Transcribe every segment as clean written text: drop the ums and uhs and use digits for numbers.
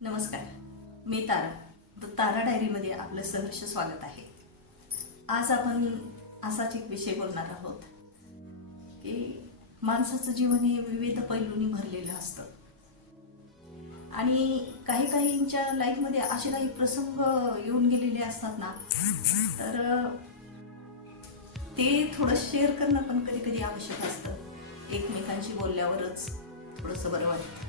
नमस्कार, मी तारा. तारा डायरीमध्ये आपलं सहर्ष स्वागत आहे. आज आपण असाच एक विषय बोलणार आहोत की माणसाचं जीवन हे विविध पैलूंनी भरलेलं असतं आणि काही काहींच्या लाईफमध्ये असे काही प्रसंग येऊन गेलेले असतात ना, तर ते थोडं शेअर करणं पण कधी कधी आवश्यक असतं. एकमेकांशी बोलल्यावरच थोडंसं बरं वाटतं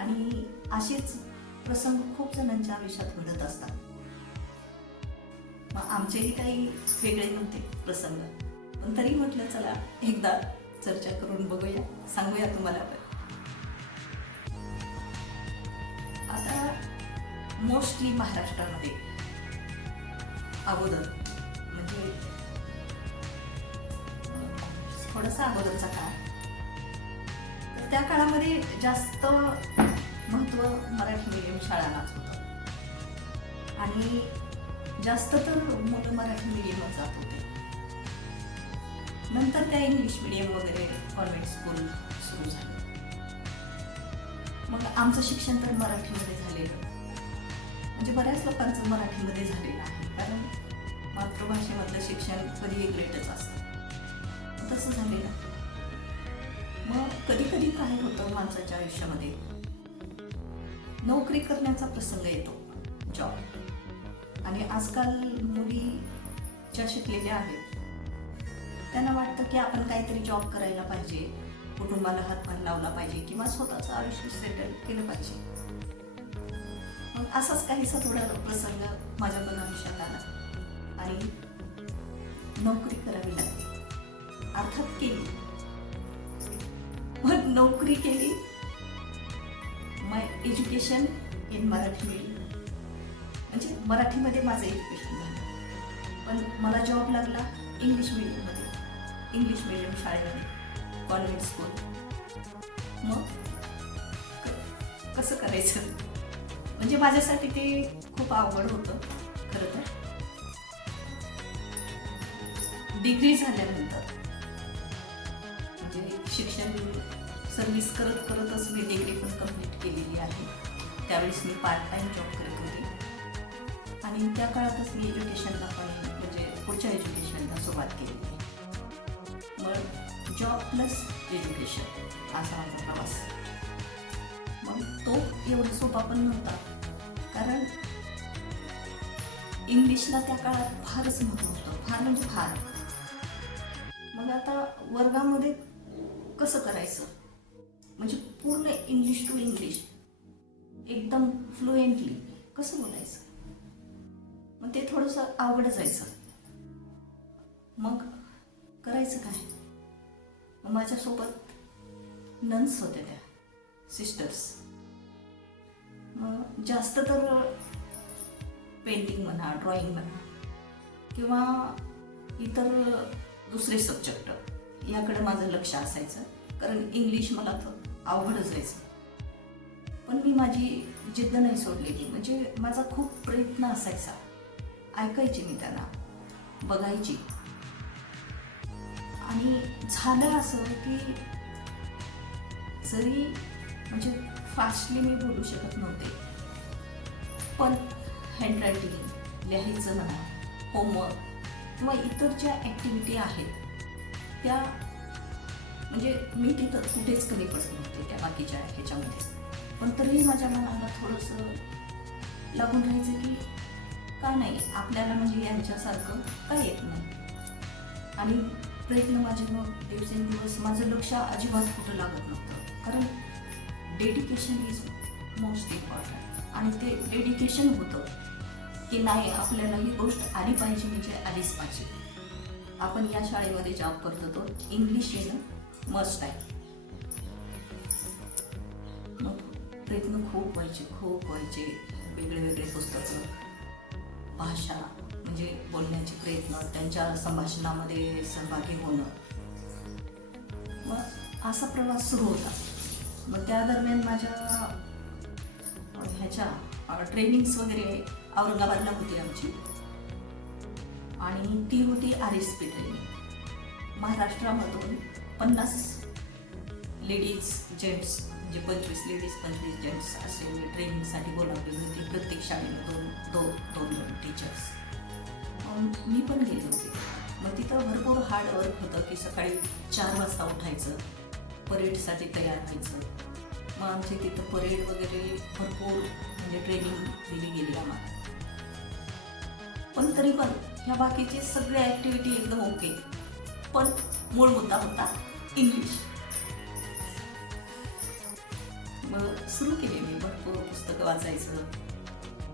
आणि असेच प्रसंग खूप जणांच्या आयुष्यात घडत असतात. मग आमचेही काही वेगळे नव्हते प्रसंग, पण तरी म्हटलं चला एकदा चर्चा करून बघूया, सांगूया तुम्हाला. पण आता मोस्टली महाराष्ट्रामध्ये अगोदर म्हणजे थोडासा अगोदरचा काळ, तर त्या काळामध्ये जास्त महत्त्व मराठी मीडियम शाळांनाच होतं आणि जास्त तर मुलं मराठी मीडियमवर जात होते. नंतर त्या इंग्लिश मीडियम वगैरे कॉन्व्हेंट स्कूल सुरू झाले. मग आमचं शिक्षण तर मराठीमध्ये झालेलं, म्हणजे बऱ्याच लोकांचं मराठीमध्ये झालेलं आहे, कारण मातृभाषेमधलं शिक्षण कधी ग्रेटच असतं, तसं झालेलं. मग कधी कधी काय होतं माणसाच्या आयुष्यामध्ये, नोकरी करण्याचा प्रसंग येतो, जॉब. आणि आजकाल मुली ज्या शिकलेल्या आहेत त्यांना वाटतं की आपण काहीतरी जॉब करायला पाहिजे, कुटुंबाला हातभार लावला पाहिजे किंवा स्वतःचं आयुष्य सेटल केलं पाहिजे. मग असाच काहीसा थोडा प्रसंग माझ्या पण आयुष्यात आला आणि नोकरी करावी लागली. अर्थात केली. मग नोकरी केली. माय एज्युकेशन इन मराठी मीडियम, म्हणजे मराठीमध्ये माझं एज्युकेशन झालं, पण मला जॉब लागला इंग्लिश मीडियममध्ये, इंग्लिश मीडियम शाळेमध्ये, कॉन्व्हेंट स्कूल. मग कसं करायचं, म्हणजे माझ्यासाठी ते खूप अवघड होतं खरं तर. डिग्री झाल्यानंतर म्हणजे शिक्षण सर्व्हिस करत करतच मी डिग्री पण कंप्लीट केलेली आहे. त्यावेळेस मी पार्ट टाइम जॉब करत होते आणि त्या काळातच मी एज्युकेशनला पण म्हणजे पुढच्या एज्युकेशनला सुरुवात केली. मग जॉब प्लस एज्युकेशन असा माझा प्रवास. मग तो एवढा सोपा पण नव्हता, कारण इंग्लिशला त्या काळात फारच महत्त्व होतं, फार म्हणजे फार. मग आता वर्गामध्ये कसं करायचं, म्हणजे पूर्ण इंग्लिश टू इंग्लिश एकदम फ्लुएंटली कसं बोलायचं, मग ते थोडंसं अवघड जायचं. मग करायचं काय, मग माझ्यासोबत नन्स होत्या, त्या सिस्टर्स. मग जास्त तर पेंटिंग म्हणा, ड्रॉइंग म्हणा किंवा इतर दुसरे सब्जेक्ट याकडे माझं लक्ष असायचं, कारण इंग्लिश मला तर अवघडच जायचं. पण मी माझी जिद्द नाही सोडलेली, म्हणजे माझा खूप प्रयत्न असायचा. ऐकायची मी त्यांना, बघायची. आणि झालं असं की जरी म्हणजे फास्टली मी बोलू शकत नव्हते, पण हँडरायटिंग लिहायचं म्हणा, होमवर्क किंवा इतर ज्या ॲक्टिव्हिटी आहेत त्या म्हणजे मी तिथं कुठेच कमी पडत नव्हते त्या बाकीच्या ह्याच्यामध्ये. पण तरीही माझ्या मनाला थोडंसं लागून राहायचं की का नाही आपल्याला, म्हणजे यांच्यासारखं का येत नाही. आणि प्रयत्न माझे मग दिवसेंदिवस माझं लक्ष अजिबात कुठं लागत नव्हतं, कारण डेडिकेशन इज मोस्ट इम्पॉर्टंट. आणि ते डेडिकेशन होतं की नाही आपल्याला ही गोष्ट आली पाहिजे, म्हणजे आलीच पाहिजे. आपण या शाळेमध्ये जॉब करतो, तो इंग्लिश येणं मस्ट आहे. मग प्रयत्न खूप व्हायचे. वेगळे वेगळे पुस्तकं, भाषा म्हणजे बोलण्याचे प्रयत्न, त्यांच्या संभाषणामध्ये सहभागी होणं. मग असा प्रवास सुरू होता. मग त्या दरम्यान माझ्या ह्याच्या ट्रेनिंग्स वगैरे औरंगाबादला होती आमची, आणि ती होती RSP ट्रेनिंग. महाराष्ट्रामधून 50 लेडीज जेंट्स म्हणजे 25 लेडीज 25 जेंट्स असे मी ट्रेनिंगसाठी बोलावले होते प्रत्येक शाळेमधून दोन टीचर्स. मी पण गेले होते. मग तिथं भरपूर हार्ड वर्क होतं की सकाळी 4 वाजता उठायचं, परेडसाठी तयार व्हायचं. मग आमचे तिथं परेड वगैरे भरपूर म्हणजे ट्रेनिंग दिली गेली आम्हाला. पण तरी पण ह्या बाकीचे सगळे ॲक्टिव्हिटी एकदम ओके, पण मूळ मुद्दा होता इंग्लिश. मग सुरू केले मी भरपूर पुस्तकं वाचायचं,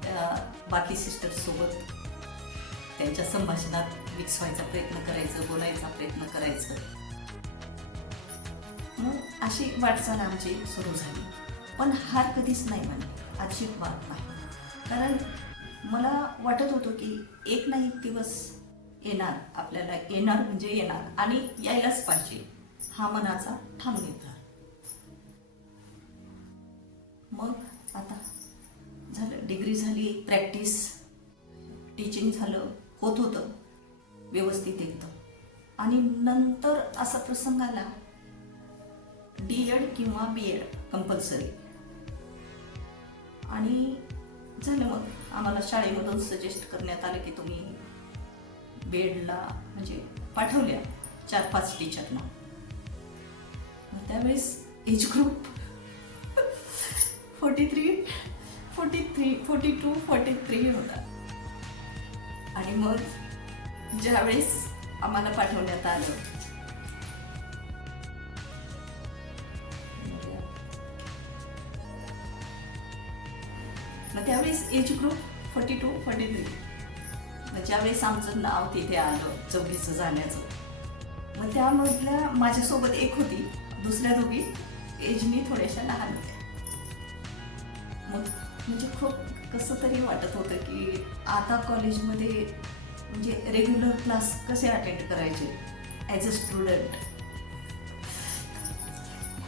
त्या बाकी सिस्टर्ससोबत त्यांच्या संभाषणात मिक्स व्हायचा प्रयत्न करायचं, बोलायचा प्रयत्न करायचं. मग अशी वाटचाल आमची सुरू झाली. पण हार कधीच नाही मानली, अजिबात नाही. कारण मला वाटत होतं की एक ना एक दिवस येणार, आपल्याला येणार म्हणजे येणार आणि यायलाच पाहिजे, हा मनाचा ठाम निर्धार. मग आता झालं, डिग्री झाली, प्रॅक्टिस, टीचिंग झालं, होत होतं व्यवस्थित एकदम. आणि नंतर असा प्रसंग आला, D.Ed किंवा B.Ed कंपल्सरी. आणि झालं, मग आम्हाला शाळेमधून सजेस्ट करण्यात आलं की तुम्ही B.Edला म्हणजे पाठवल्या 4-5 टीचरना. त्यावेळेस एज ग्रुप 42-43 होता. आणि मग ज्यावेळेस आम्हाला पाठवण्यात आलं, मग त्यावेळेस एज ग्रुप 42-43. मग ज्यावेळेस आमचं नाव तिथे आलं 24चं जाण्याचं, मग त्यामधल्या माझ्यासोबत एक होती, दुसऱ्या दोघी एजनी थोड्याशा लहान होत्या. मग म्हणजे खूप कसं तरी वाटत होतं की आता कॉलेजमध्ये म्हणजे रेग्युलर क्लास कसे अटेंड करायचे ॲज अ स्टुडंट.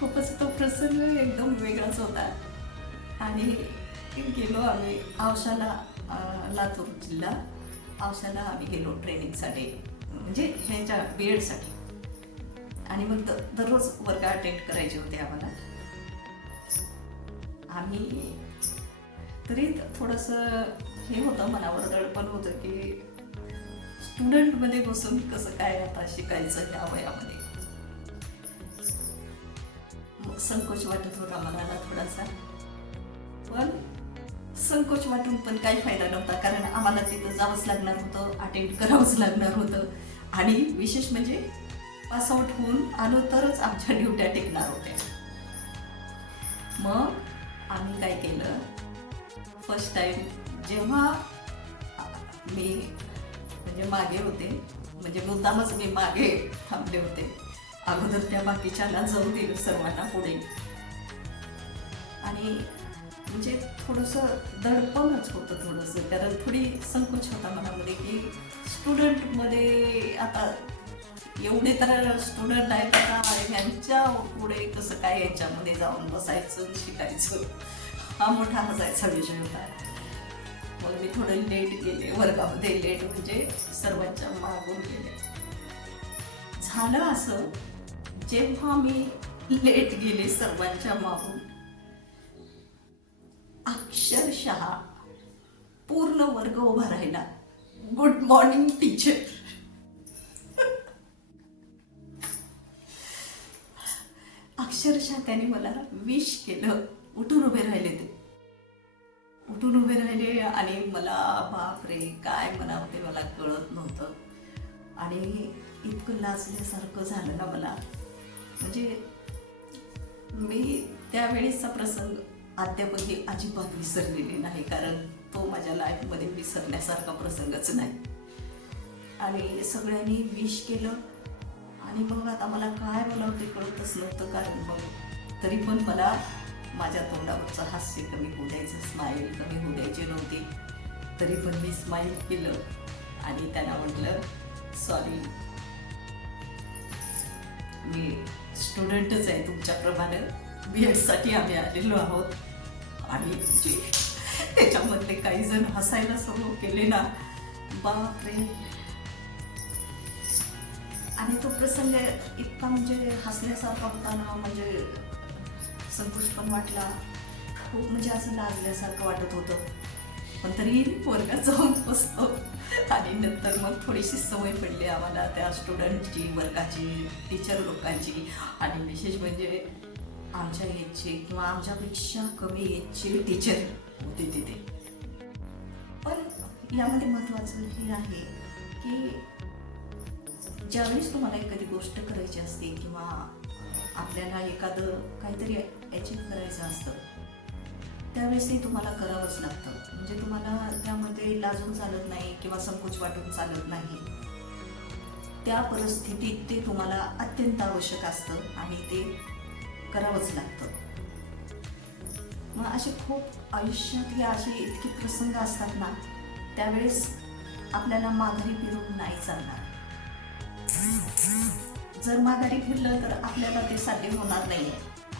खूपच तो प्रसंग एकदम वेगळाच होता. आणि गेलो आम्ही औशाला, लातूर जिल्हा औशाला आम्ही गेलो ट्रेनिंगसाठी, म्हणजे ह्याच्या B.Edसाठी. आणि मग दररोज वर्ग अटेंड करायचे होते आम्हाला. आम्ही तरी थोडंसं हे होतं, मनावर दडपण होतं की स्टुडंटमध्ये बसून कसं काय आता शिकायचं ह्या वयामध्ये. मग संकोच वाटत होता मनाला थोडासा, पण संकोच वाटून पण काही फायदा नव्हता, कारण आम्हाला तिथं जावंच लागणार होतं, अटेंड करावंच लागणार होतं. आणि विशेष म्हणजे पासआउट होऊन आलो तरच आमच्या ड्युट्या टिकणार होत्या. मग आम्ही काय केलं, फर्स्ट टाइम जेव्हा मी म्हणजे मागे होते, म्हणजे मुद्दामच मी मागे थांबले होते, अगोदर त्या बाकीच्याला जाऊ दिलं सर्वांना पुढे. आणि म्हणजे थोडंसं दडपणच होतं थोडंसं, कारण थोडी संकोच होता मनामध्ये की स्टुडंटमध्ये आता एवढे तर स्टुडंट आहेत, आता ह्यांच्या पुढे कसं काय याच्यामध्ये जाऊन बसायचं शिकायचं, हा मोठा हसायचा विषय होता. मग मी थोडं लेट गेले वर्गामध्ये, लेट म्हणजे सर्वांच्या मागून गेले. झालं असं, जेव्हा मी लेट गेले सर्वांच्या मागून, अक्षरशः पूर्ण वर्ग उभा राहिला, गुड मॉर्निंग टीचर. अक्षरशः त्याने मला विश केलं. उठून उभे राहिले आणि मला बापरे काय म्हणावं ते मला कळत नव्हतं. आणि इतकं लाजल्यासारखं झालं ना मला, म्हणजे मी त्यावेळेसचा प्रसंग अद्यापही अजिबात विसरलेली नाही, कारण तो माझ्या लाईफमध्ये विसरण्यासारखा प्रसंगच नाही. आणि सगळ्यांनी विश केलं. आणि मग आता मला काय बोलावं ते कळतच नव्हतं, कारण मग तरी पण मला माझ्या तोंडावरचं हास्य कमी होऊ द्यायचं, स्माईल कमी होऊ द्यायची नव्हती. तरी पण मी स्माईल केलं आणि त्यांना म्हटलं, सॉरी, मी स्टुडंटच आहे तुमच्याप्रमाणे, B.Edसाठी आम्ही आलेलो आहोत. आणि त्याच्यामधले काही जण हसायला सुरू केले ना, बापरे. आणि तो प्रसंग इतका म्हणजे हसण्यासारखा होता ना, म्हणजे संकोच पण वाटला, खूप म्हणजे असं लाजल्यासारखं वाटत होतं. पण तरी वर्गात जाऊन बसतो आणि नंतर मग थोडीशी सवय पडली आम्हाला त्या स्टुडंटची, वर्गाची, टीचर लोकांची आणि विशेष म्हणजे आमच्या एजचे किंवा आमच्यापेक्षा कमी एजचे टीचर होते तिथे. पण यामध्ये महत्त्वाचं हे आहे की ज्यावेळेस तुम्हाला एखादी गोष्ट करायची असते किंवा आपल्याला एखादं काहीतरी अचीव करायचं असतं, त्यावेळेसही तुम्हाला करावंच लागतं. म्हणजे तुम्हाला त्यामध्ये लाजून चालत नाही किंवा संकोच वाटून चालत नाही. त्या परिस्थितीत ते तुम्हाला अत्यंत आवश्यक असतं आणि ते करावंच लागतं. मग असे खूप आयुष्यात हे असे इतके प्रसंग असतात ना, त्यावेळेस आपल्याला माघारी फिरून नाही चालणार. जर माघारी फिरलं तर आपल्याला ते साध्य होणार नाही,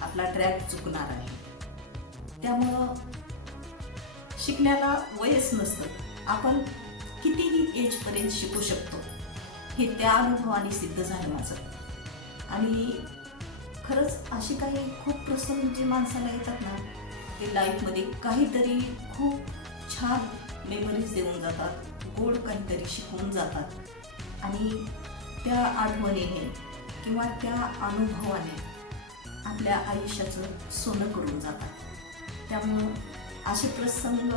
आपला ट्रॅक चुकणार आहे. त्यामुळं शिकण्याला वयच नसतं. आपण कितीही एजपर्यंत शिकू शकतो, हे त्या अनुभवाने सिद्ध झालं माझं. आणि खरंच असे काही खूप प्रसंग जे माणसाला येतात ना, ते लाईफमध्ये काहीतरी खूप छान मेमरीज देऊन जातात, गोड काहीतरी शिकवून जातात आणि त्या आठवणीने किंवा त्या अनुभवाने आपल्या आयुष्याचं सोनं करून जातात. त्यामुळं असे प्रसंग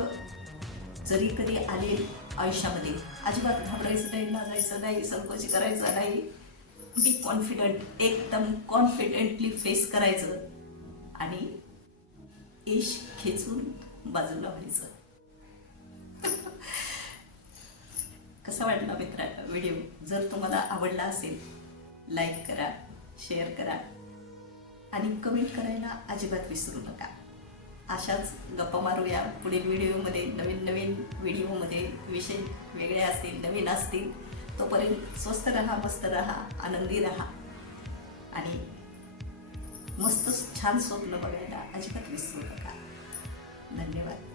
जरी कधी आले आयुष्यामध्ये, अजिबात घाबरायचं नाही, लाजायचं नाही, संकोच करायचं नाही. बी कॉन्फिडंट, एकदम कॉन्फिडेंटली फेस करायचं आणि यश खेचून बाजूला व्हायचं. कसा वाटला मित्रांनो व्हिडिओ? जर तुम्हाला आवडला असेल, लाईक करा, शेअर करा आणि कमेंट करायला अजिबात विसरू नका. अशाच गप्पा मारूया पुढील व्हिडिओमध्ये. नवीन व्हिडिओमध्ये विषय वेगळे असतील, नवीन असतील. तोपर्यंत स्वस्थ राहा, मस्त राहा, आनंदी राहा आणि मस्त छान स्वप्न बघायला अजिबात विसरू नका. धन्यवाद.